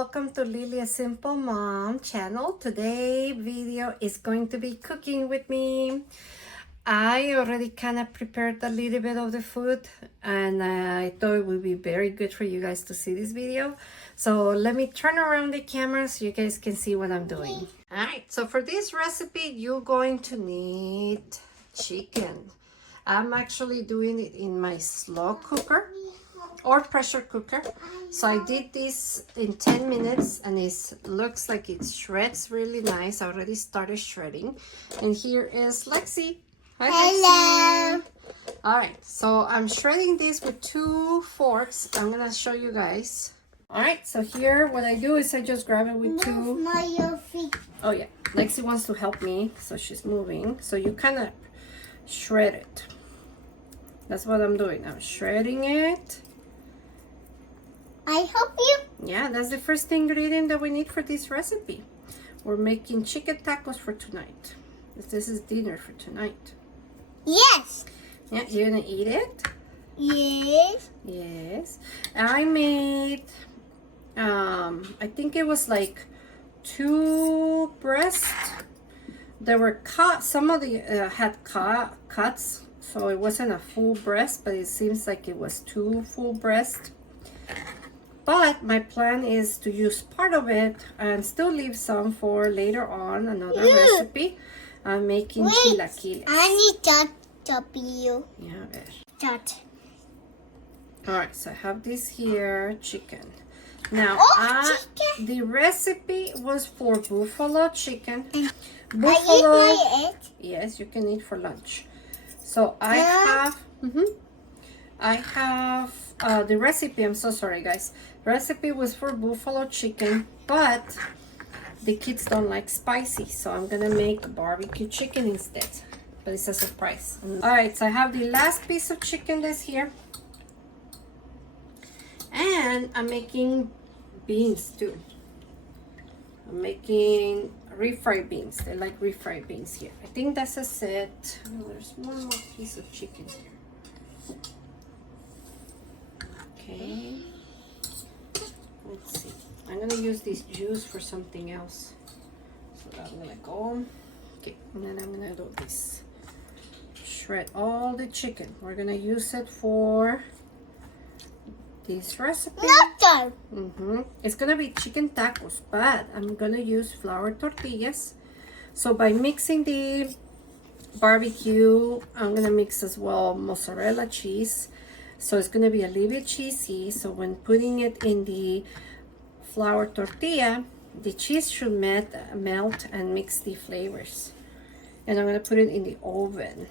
welcome to Lily a Simple Mom channel. Today video is going to be cooking with me. I already kind of prepared a little bit of the food and I thought it would be very good for you guys to see this video. So let me turn around the camera so you guys can see what I'm doing. Alright, so for this recipe you're going to need chicken. I'm actually doing it in my slow cooker or pressure cooker. So I did this in 10 minutes and it looks like it shreds really nice. I already started shredding. And here is Lexi. Hi, hello. Lexi. All right, so I'm shredding this with 2 forks. I'm gonna show you guys. All right, so here what I do is I just grab it with two. Oh yeah, Lexi wants to help me, so she's moving. So you kind of shred it. That's what I'm doing. I'm shredding it. I help you? Yeah, that's the first ingredient that we need for this recipe. We're making chicken tacos for tonight. This is dinner for tonight. Yes. Yeah, you're gonna eat it? Yes. Yes. I made, I think it was like 2 breasts. They were cut, some of the had cuts, so it wasn't a full breast, but it seems like it was 2 full breasts. But my plan is to use part of it and still leave some for later on, another recipe. I'm making chilaquiles. I need that W. Yeah, a ver. That. Alright, so I have this here, chicken. Now, chicken. the recipe was for buffalo chicken. I eat my egg. Yes, you can eat for lunch. So I have the recipe. I'm so sorry, guys. Recipe was for buffalo chicken, but the kids don't like spicy, so I'm gonna make barbecue chicken instead. But it's a surprise. All right, so I have the last piece of chicken that's here, and I'm making beans too. I'm making refried beans. They like refried beans here. I think that's a set. Oh, there's one more piece of chicken here. Okay. Let's see. I'm gonna use this juice for something else. So I'm gonna go. Okay, and then I'm gonna do this. Shred all the chicken. We're gonna use it for this recipe. It's gonna be chicken tacos, but I'm gonna use flour tortillas. So by mixing the barbecue, I'm gonna mix as well mozzarella cheese. So it's gonna be a little bit cheesy. So when putting it in the flour tortilla, the cheese should melt and mix the flavors. And I'm gonna put it in the oven.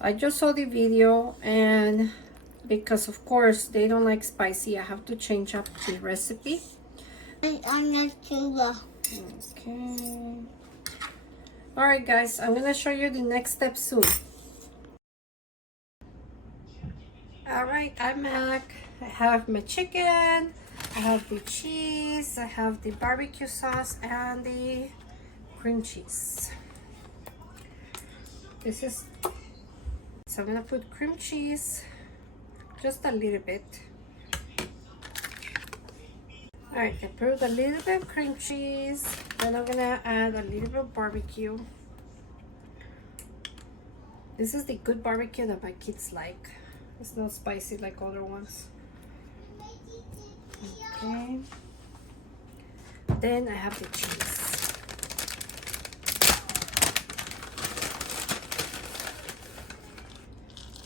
I just saw the video, and because of course they don't like spicy, I have to change up the recipe. I'm not too Okay. All right, guys, I'm gonna show you the next step soon. All right, I'm back. I have my chicken, I have the cheese, I have the barbecue sauce, and the cream cheese. This is, so I'm gonna put cream cheese, just a little bit. All right, I put a little bit of cream cheese, then I'm gonna add a little bit of barbecue. This is the good barbecue that my kids like. It's not spicy like other ones. Okay. Then I have the cheese.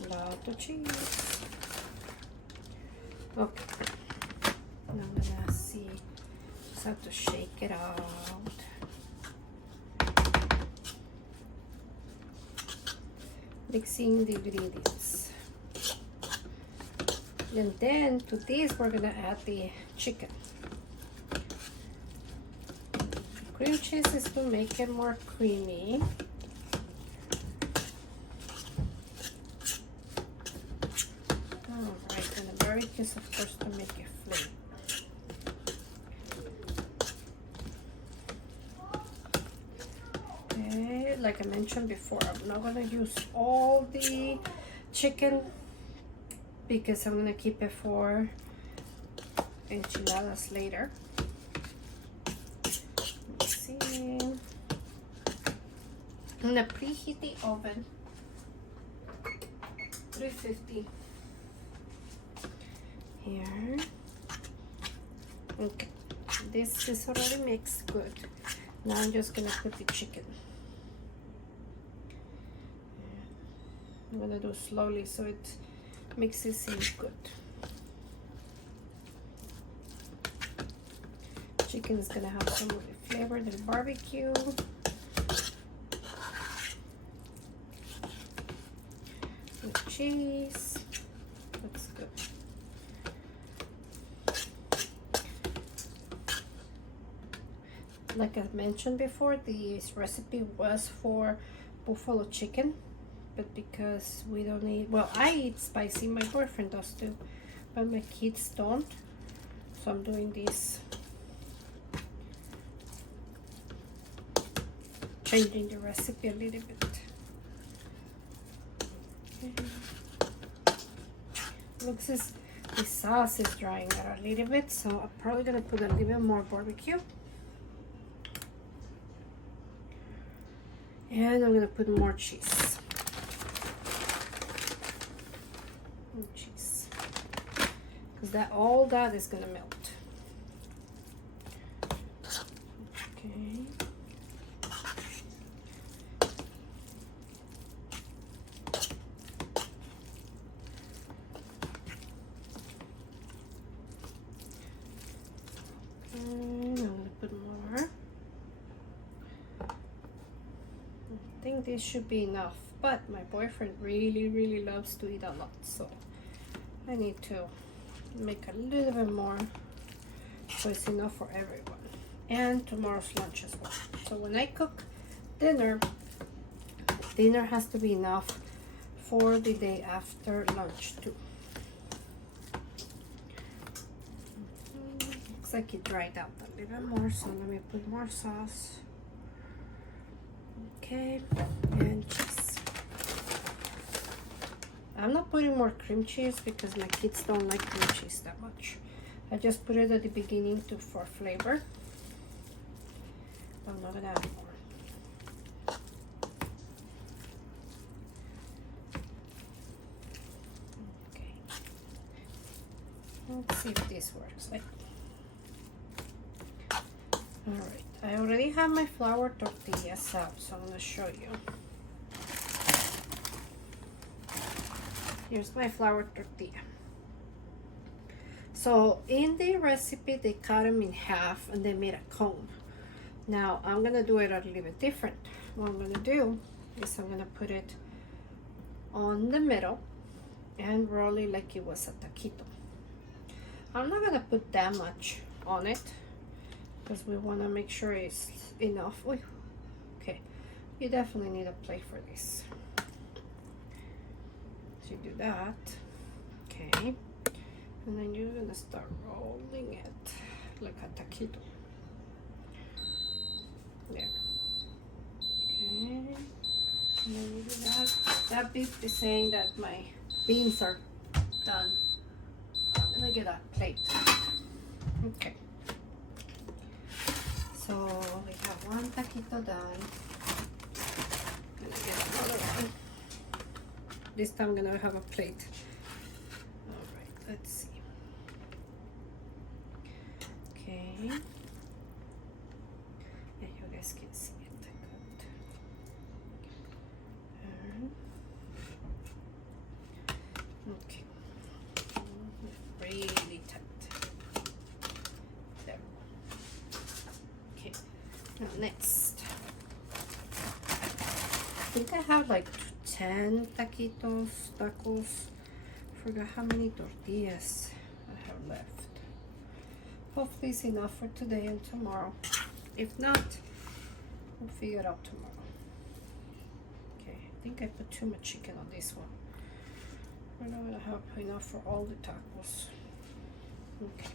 Lot of cheese. Okay. Now I'm gonna see. Just have to shake it out. Mixing the ingredients. And then to this we're gonna add the chicken. Cream cheese is to make it more creamy. Alright, and the barbecue is of course to make it flavor. Okay, like I mentioned before, I'm not gonna use all the chicken because I'm gonna keep it for enchiladas later. Let's see. I'm gonna preheat the oven 350 here. Okay, this is already mixed good. Now I'm just gonna put the chicken. I'm gonna do slowly so it mixes in good. Chicken is gonna have some of the flavor, the barbecue. With cheese. That's good. Like I mentioned before, this recipe was for buffalo chicken, but because we don't eat, well, I eat spicy, my boyfriend does too, but my kids don't, so I'm doing this, changing the recipe a little bit. Looks as the sauce is drying out a little bit, so I'm probably gonna put a little bit more barbecue. And I'm gonna put more cheese. More cheese. Because all that is gonna melt. Okay. And I'm gonna put more. I think this should be enough, but my boyfriend really loves to eat a lot, so I need to make a little bit more so it's enough for everyone and tomorrow's lunch as well. So when I cook dinner has to be enough for the day after lunch too. Looks like it dried out a little bit more, so let me put more sauce. Okay, and cheese. I'm not putting more cream cheese because my kids don't like cream cheese that much. I just put it at the beginning for flavor. I'm not gonna add more. Okay. Let's see if this works. Alright. I already have my flour tortillas out, so I'm going to show you. Here's my flour tortilla. So in the recipe, they cut them in half and they made a cone. Now I'm going to do it a little bit different. What I'm going to do is I'm going to put it on the middle and roll it like it was a taquito. I'm not going to put that much on it, because we want to make sure it's enough. Ooh, okay, you definitely need a plate for this. So you do that, okay, and then you're gonna start rolling it like a taquito. There. Okay, and then you do that. That beep is saying that my beans are done. I'm gonna get a plate. Okay. So we have one taquito done. Gonna get another one. This time I'm gonna have a plate. Alright, let's see. Okay. And you guys can see it. Good. Okay. Really tight. There. Okay. Now next, I think I have like 10 tacos. Forgot how many tortillas I have left. Hopefully it's enough for today and tomorrow. If not, we'll figure it out tomorrow. Okay, I think I put too much chicken on this one. We're not gonna have enough for all the tacos. Okay.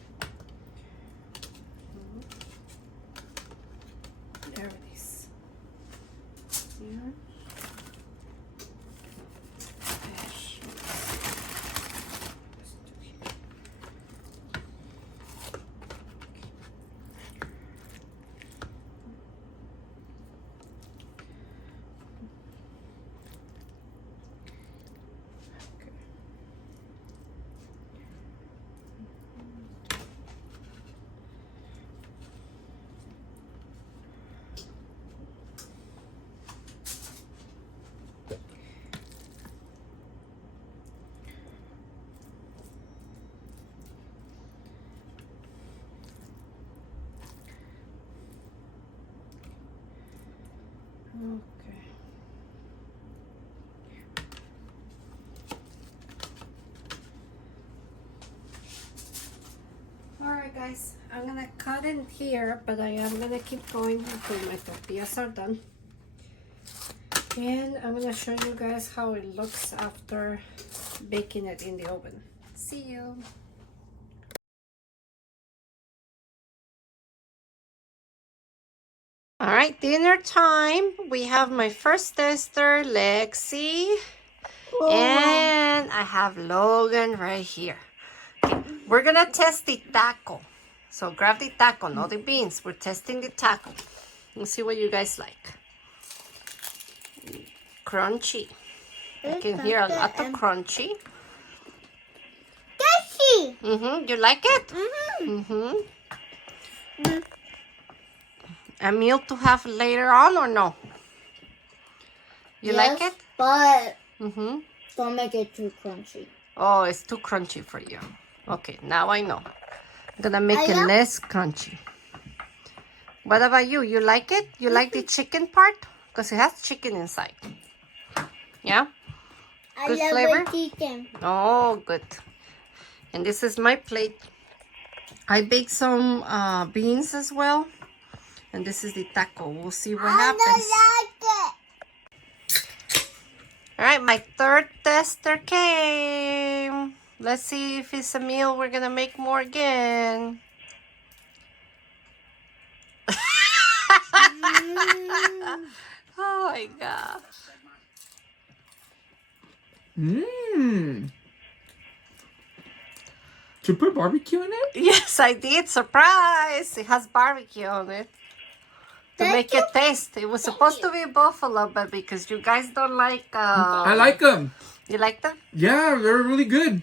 There it is. Here. Let's do here. Okay. Alright guys, I'm gonna cut in here, but I am gonna keep going until my tortillas are done. And I'm gonna show you guys how it looks after baking it in the oven. See you! Alright, dinner time. We have my first tester, Lexi. And I have Logan right here. Okay, we're gonna test the taco. So grab the taco, not the beans. We're testing the taco. Let's see what you guys like. Crunchy. I can hear a lot of crunchy. Tasty. You like it? A meal to have later on or no? You like it? But don't make it too crunchy. Oh, it's too crunchy for you. Okay, now I know. I'm gonna make it less crunchy. What about you? You like it? You like the chicken part? Because it has chicken inside. Yeah? Good flavor? Chicken. Oh, good. And this is my plate. I baked some beans as well. And this is the taco. We'll see what happens. I like it. All right, my third tester came. Let's see if it's a meal we're gonna make more again. Oh my gosh. Did you put barbecue in it? Yes, I did. Surprise! It has barbecue on it. To make it taste. It was supposed to be buffalo, but because you guys don't like... I like them. You like them? Yeah, they're really good.